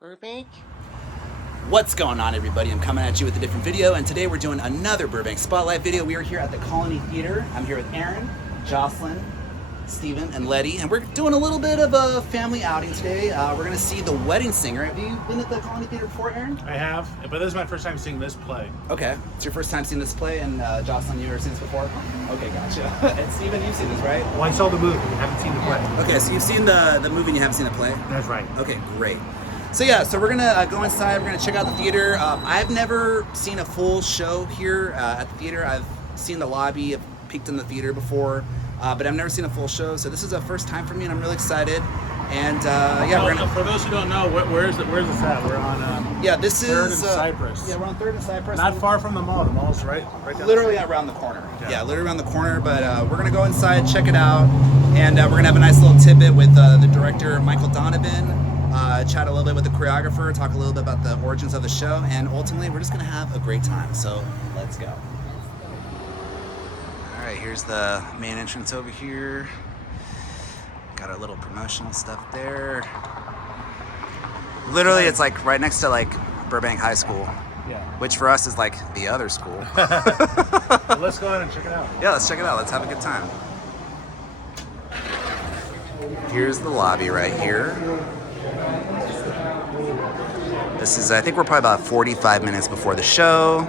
Burbank? What's going on, everybody? I'm coming at you with a different video, and today we're doing another Burbank Spotlight video. We are here at the Colony Theater. I'm here with Aaron, Jocelyn, Steven, and Letty, and we're doing a little bit of a family outing today. We're going to see The Wedding Singer. Have you been at the Colony Theater before, Aaron? I have, but this is my first time seeing this play. Okay, it's your first time seeing this play, and Jocelyn, you ever seen this before? Okay, gotcha. And Steven, you've seen this, right? Well, I saw the movie, I haven't seen the play. Okay, so you've seen the movie and you haven't seen the play? That's right. Okay, great. So yeah, so we're gonna go inside. We're gonna check out the theater. I've never seen a full show here at the theater. I've seen the lobby, I've peeked in the theater before, but I've never seen a full show. So this is a first time for me, and I'm really excited. And yeah, we're gonna. For those who don't know, where's this at? We're on. Yeah, this is 3rd and Cypress. Yeah, we're on 3rd and Cypress. Not far from the mall. The mall's right down. Literally around the corner. Yeah, literally around the corner. But we're gonna go inside, check it out, and we're gonna have a nice little tidbit with the director, Michael Donovan. Chat a little bit with the choreographer, talk a little bit about the origins of the show, and ultimately we're just gonna have a great time. So let's go. All right, here's the main entrance over here. Got our little promotional stuff there. Literally, it's like right next to like Burbank High School, Yeah. which for us is like the other school. Well, let's go ahead and check it out. Yeah, let's check it out. Let's have a good time. Here's the lobby right here. This is, I think we're probably about 45 minutes before the show.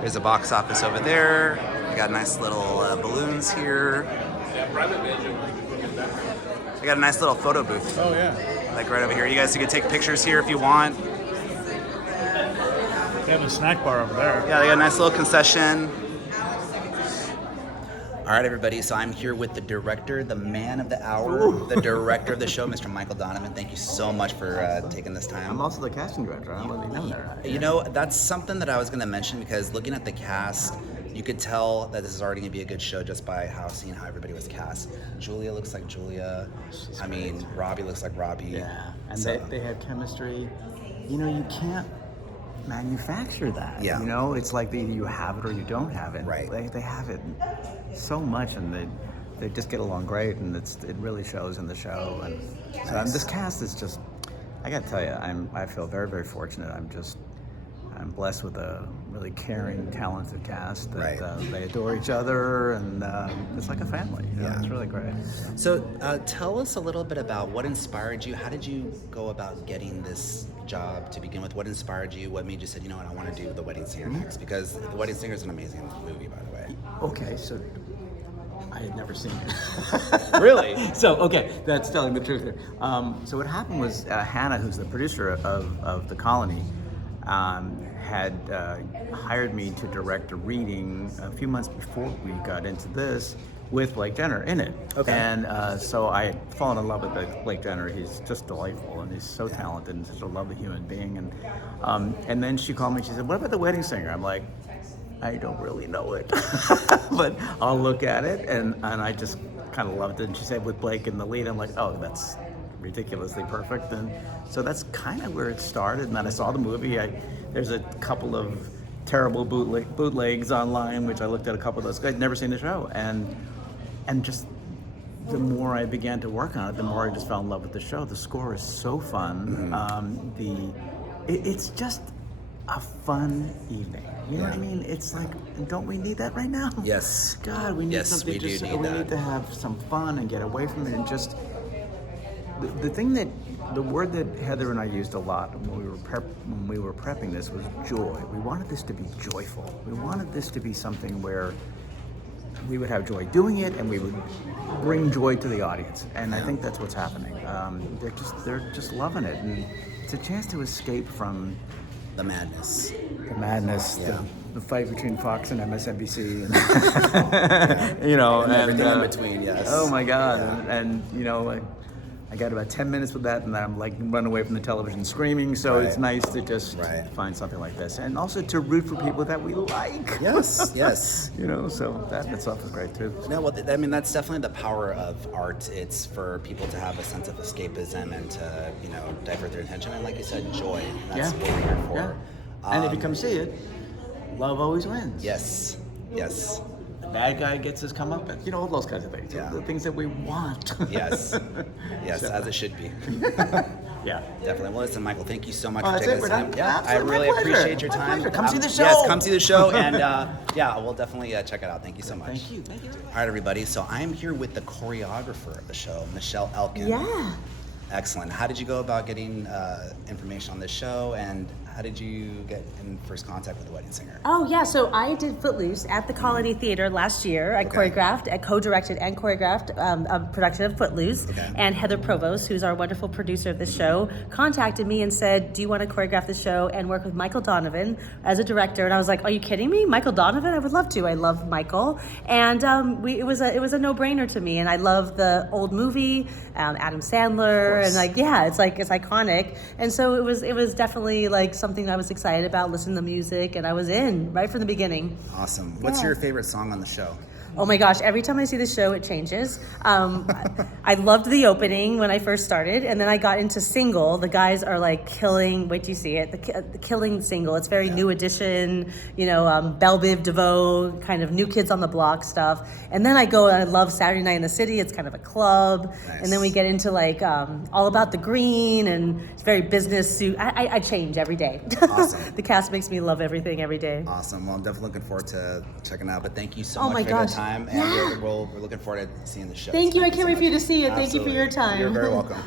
There's a box office over there. We got nice little balloons here. We got a nice little photo booth, Oh yeah. like right over here. You guys can take pictures here if you want. They have a snack bar over there. Yeah, they got a nice little concession. All right, everybody, so I'm here with the director, the man of the hour, the director of the show, Mr. Michael Donovan. Thank you so much for taking this time. I'm also the casting director. I don't know if you know that. You know, that's something that I was going to mention, because looking at the cast, you could tell that this is already going to be a good show just by seeing how everybody was cast. Julia looks like Julia. I mean, Robbie looks like Robbie. Yeah, and So- they have chemistry. You know, you can't manufacture that. Yeah. You know, it's like either you have it or you don't have it. Right. They have it so much, and they just get along great, and it really shows in the show. And so this cast is just, I got to tell you, I feel very, very fortunate. I'm blessed with a really caring, talented cast that Right. They adore each other, and it's like a family. You know? Yeah. It's really great. So tell us a little bit about what inspired you. How did you go about getting this job to begin with? What inspired you? What made you say, you know what, I want to do The Wedding Singer next? Because The Wedding Singer is an amazing movie, by the way. Okay, so I had never seen it. Really? So, okay, that's telling the truth there. So what happened was Hannah, who's the producer of The Colony, had hired me to direct a reading a few months before we got into this with Blake Jenner in it. Okay. And so I had fallen in love with Blake Jenner. He's just delightful, and he's so talented and such a lovely human being. And then she called me, she said, what about The Wedding Singer? I'm like, I don't really know it, but I'll look at it, and I just kind of loved it. And she said with Blake in the lead, I'm like, oh, that's ridiculously perfect. And so that's kind of where it started. And then I saw the movie. There's a couple of terrible bootlegs online, which I looked at a couple of those. I'd never seen the show, and just the more I began to work on it, the more I just fell in love with the show. The score is so fun. It's just a fun evening. You know what I mean? It's like, don't we need that right now? Yes. God, we need Yes, something. we do Just, need we that. need to have some fun and get away from it, and just the word that Heather and I used a lot when we were prepping this was joy. We wanted this to be joyful. We wanted this to be something where we would have joy doing it, and we would bring joy to the audience. And I think that's what's happening. They're just loving it, and it's a chance to escape from The madness. the madness, Yeah. the fight between Fox and MSNBC, and, you know, And everything in uh, between, yes. Oh my God! And you know, I got about 10 minutes with that, and then I'm like running away from the television screaming. So it's Right. nice to just Right. find something like this, and also to root for people that we like. Yes, yes. You know, so that in itself is great too. No, well, I mean, that's definitely the power of art. It's for people to have a sense of escapism and to, you know, divert their attention. And like you said, joy. That's what we're here for. Yeah. And if you come see it, love always wins. Yes, yes. the bad guy gets his comeuppance. You know, all those kinds of things. Yeah. The things that we want. Yes. Yes, So- as it should be. Yeah. Definitely. Well, listen, Michael, thank you so much Oh, for that's taking it? the We're time. done? Yeah, I Absolutely, my really pleasure. appreciate your My time. pleasure. Come see the Yes, show. come see the show, and yeah, we'll definitely check it out. Thank you so much. Thank you. Thank you. All right, everybody. So I'm here with the choreographer of the show, Michelle Elkin. Yeah. Excellent. How did you go about getting information on this show, and how did you get in first contact with the wedding singer? Oh, yeah. So I did Footloose at the Colony Theater last year. I choreographed, I co-directed and choreographed a production of Footloose. Okay. And Heather Provost, who's our wonderful producer of this show, contacted me and said, do you want to choreograph the show and work with Michael Donovan as a director? And I was like, are you kidding me? Michael Donovan? I would love to. I love Michael. And it was a no-brainer to me. And I love the old movie, Adam Sandler. And like, yeah, it's iconic. And so it was definitely like something I was excited about, listening to the music, and I was in right from the beginning. Awesome. What's Yeah. your favorite song on the show? Oh my gosh, every time I see the show, it changes. I loved the opening when I first started, and then I got into single. The guys are like killing, wait till you see it, the killing single. It's very new edition, Belle Biv DeVoe, kind of New Kids on the Block stuff. And then I love Saturday Night in the City. It's kind of a club. Nice. And then we get into like All About the Green, and it's very business suit. I change every day. Awesome. The cast makes me love everything every day. Awesome. Well, I'm definitely looking forward to checking it out. But thank you so Oh much my for your gosh. time. And Yeah. we're looking forward to seeing the show. Thank you. I can't so wait for you to much. see it. Thank you for your time. You're very welcome.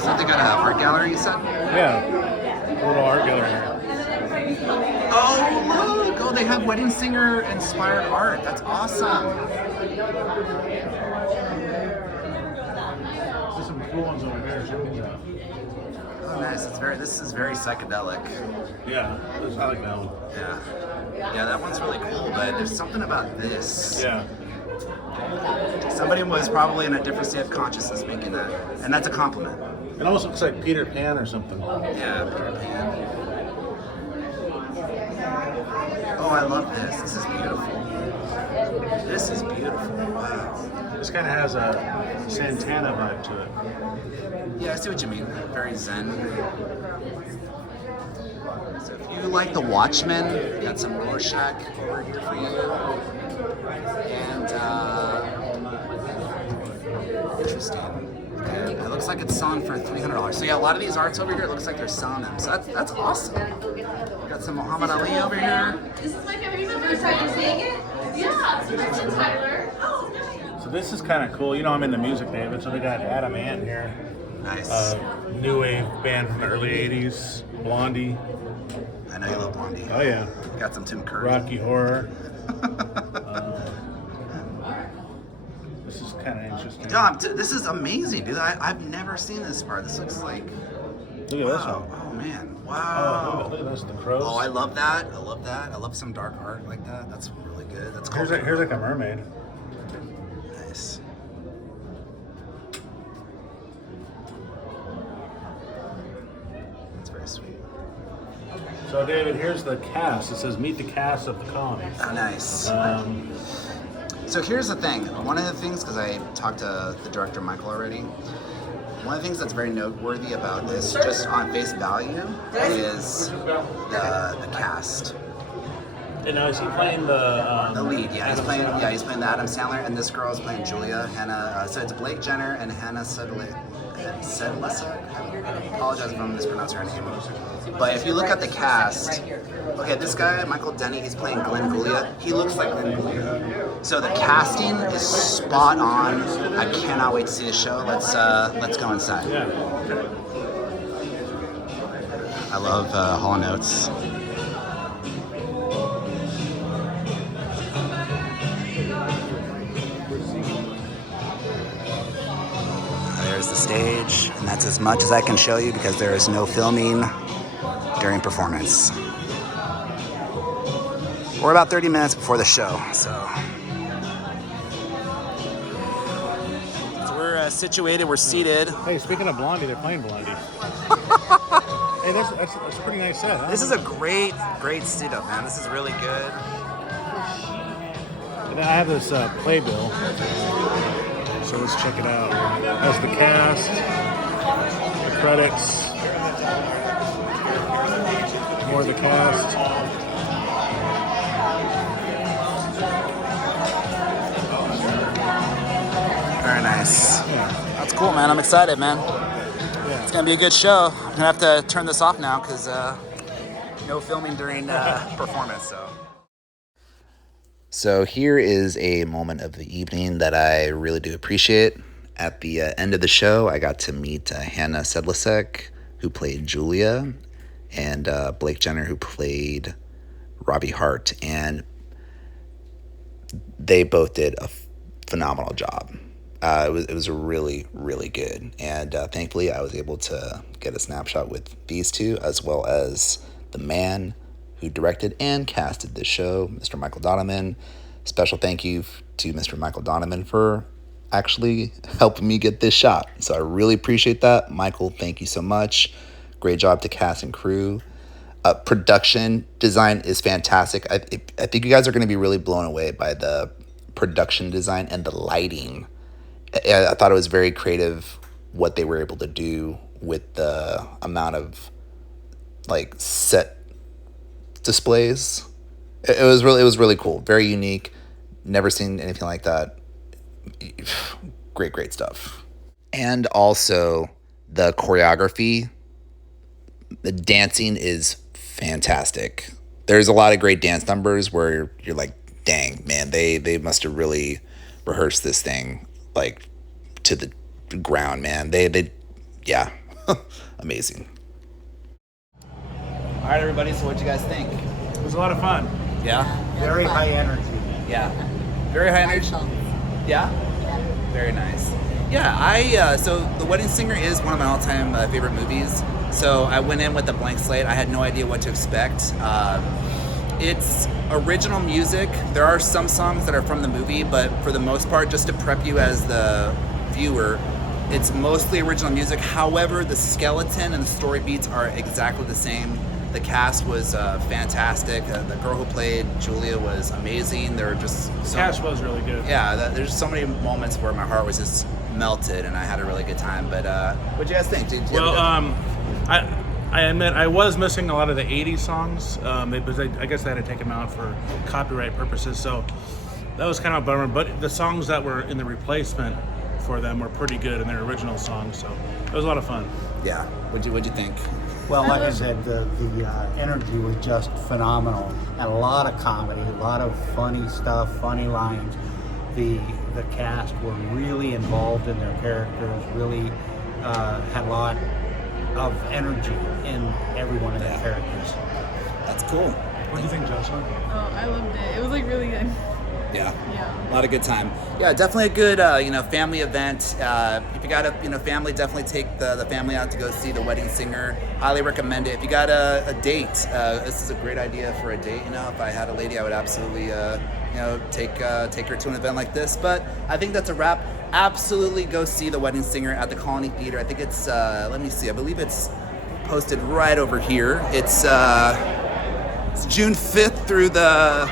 So they got an art gallery, you said? Yeah. A little art gallery here. Oh, look! Oh, they have wedding singer inspired art. That's awesome. There's some cool ones over here. Check these out. Oh, nice. This is very psychedelic. Yeah. I like that one. Yeah. Yeah, that one's really cool, but there's something about this. Yeah. Somebody was probably in a different state of consciousness making that. And that's a compliment. It almost looks like Peter Pan or something. Yeah, Peter Pan. Oh, I love this. This is beautiful. This is beautiful. Wow. This kind of has a Santana vibe to it. Yeah, I see what you mean. Very zen. So if you like The Watchmen, got some Rorschach over here for you. And, interesting. Okay, it looks like it's selling for $300. So yeah, a lot of these arts over here, it looks like they're selling them. So that's awesome. Got some Muhammad Ali over here. This is my favorite. First time you're seeing it? Yeah. That's Tyler. Oh, nice. So this is kind of cool. You know, I'm into music, David. So they got Adam Ant here. Nice. New wave band from the early 80s. Blondie. I know you love Blondie. Oh, yeah. Got some Tim Curry. Rocky Horror. This is kind of interesting. Dom, this is amazing, dude. I've never seen this part. This looks like, Look at this wow. one. Oh man, Oh, wow. look at this, the crows. Oh, I love that. I love that. I love some dark art like that. That's really good. That's cool. Here's like a mermaid. Nice. That's very sweet. So, David, here's the cast. It says, meet the cast of the colony. Oh, nice. Um, So here's the thing. One of the things, because I talked to the director Michael already, one of the things that's very noteworthy about this, just on face value, is the cast. and now is he playing the lead, yeah, he's Adam playing. Sandler? Yeah, he's playing the Adam Sandler, and this girl is playing Julia. Hannah. So it's Blake Jenner and Hannah Sedlacek. I apologize if I'm mispronouncing her name. But if you look at the cast, okay, this guy Michael Deni, he's playing Glen Guglia. He looks like Glen Guglia. So the casting is spot on. I cannot wait to see the show. Let's go inside. Yeah. I love Hall & Oates. There's the stage, and that's as much as I can show you because there is no filming during performance. We're about 30 minutes before the show, so we're situated, we're seated. Hey, speaking of Blondie, they're playing Blondie. Hey, that's a pretty nice set, huh? This is a great setup, man. This is really good. And then I have this playbill, so let's check it out. That's the cast, the credits, more of the cast. nice. Yeah. That's cool, man. I'm excited, man. Yeah. It's gonna be a good show. I'm gonna have to turn this off now because no filming during performance. So here is a moment of the evening that I really do appreciate. At the end of the show, I got to meet Hannah Sedlacek, who played Julia, and Blake Jenner, who played Robbie Hart, and they both did a phenomenal job. It was really, really good, and thankfully I was able to get a snapshot with these two, as well as the man who directed and casted this show, Mr. Michael Donovan. Special thank you to Mr. Michael Donovan for actually helping me get this shot. So I really appreciate that. Michael, thank you so much. Great job to cast and crew. Production design is fantastic. I think you guys are going to be really blown away by the production design and the lighting. I thought it was very creative what they were able to do with the amount of like set displays. It was really cool, very unique. Never seen anything like that. Great stuff. And also the choreography, the dancing is fantastic. There's a lot of great dance numbers where you're like, dang, man, they must have really rehearsed this thing like to the ground, man. They yeah, amazing. All right, everybody. So what'd you guys think? It was a lot of fun. Yeah, Very high energy. yeah, very high energy. Yeah, very nice. Yeah, so The Wedding Singer is one of my all-time favorite movies. So I went in with a blank slate. I had no idea what to expect. It's original music. There are some songs that are from the movie, but for the most part, just to prep you as the viewer, it's mostly original music. However, the skeleton and the story beats are exactly the same. The cast was fantastic. The girl who played Julia was amazing. There were just The cast was really good. yeah, there's so many moments where my heart was just melted and I had a really good time. But what'd you guys think? I admit I was missing a lot of the 80s songs. I guess they had to take them out for copyright purposes, so that was kind of a bummer. But the songs that were in the replacement for them were pretty good in their original songs, so it was a lot of fun. Yeah, what'd you think? Well, like I said, the energy was just phenomenal, and a lot of comedy, a lot of funny stuff, funny lines. The cast were really involved in their characters, really had a lot of energy in every one of their characters. That's cool. What do you think, Jocelyn? Oh, I loved it. It was like really good. Yeah. Yeah. A lot of good time. Yeah, definitely a good, family event. If you got a, family, definitely take the family out to go see The Wedding Singer. Highly recommend it. If you got a date, this is a great idea for a date. If I had a lady, I would absolutely, take her to an event like this. But I think that's a wrap. Absolutely go see The Wedding Singer at the Colony Theater. I think it's, let me see, I believe it's posted right over here. It's June 5th through the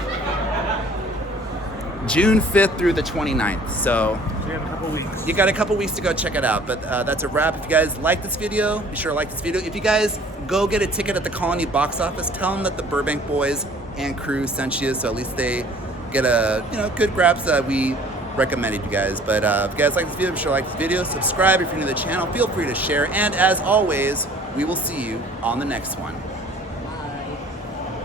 29th. So You got a couple weeks. you got a couple weeks to go check it out. But that's a wrap. If you guys like this video, be sure to like this video. If you guys go get a ticket at the Colony box office, tell them that the Burbank boys and crew sent you, so at least they get a good grabs that we recommended you guys. But if you guys like this video, be sure to like this video, subscribe if you're new to the channel, feel free to share, and as always, we will see you on the next one.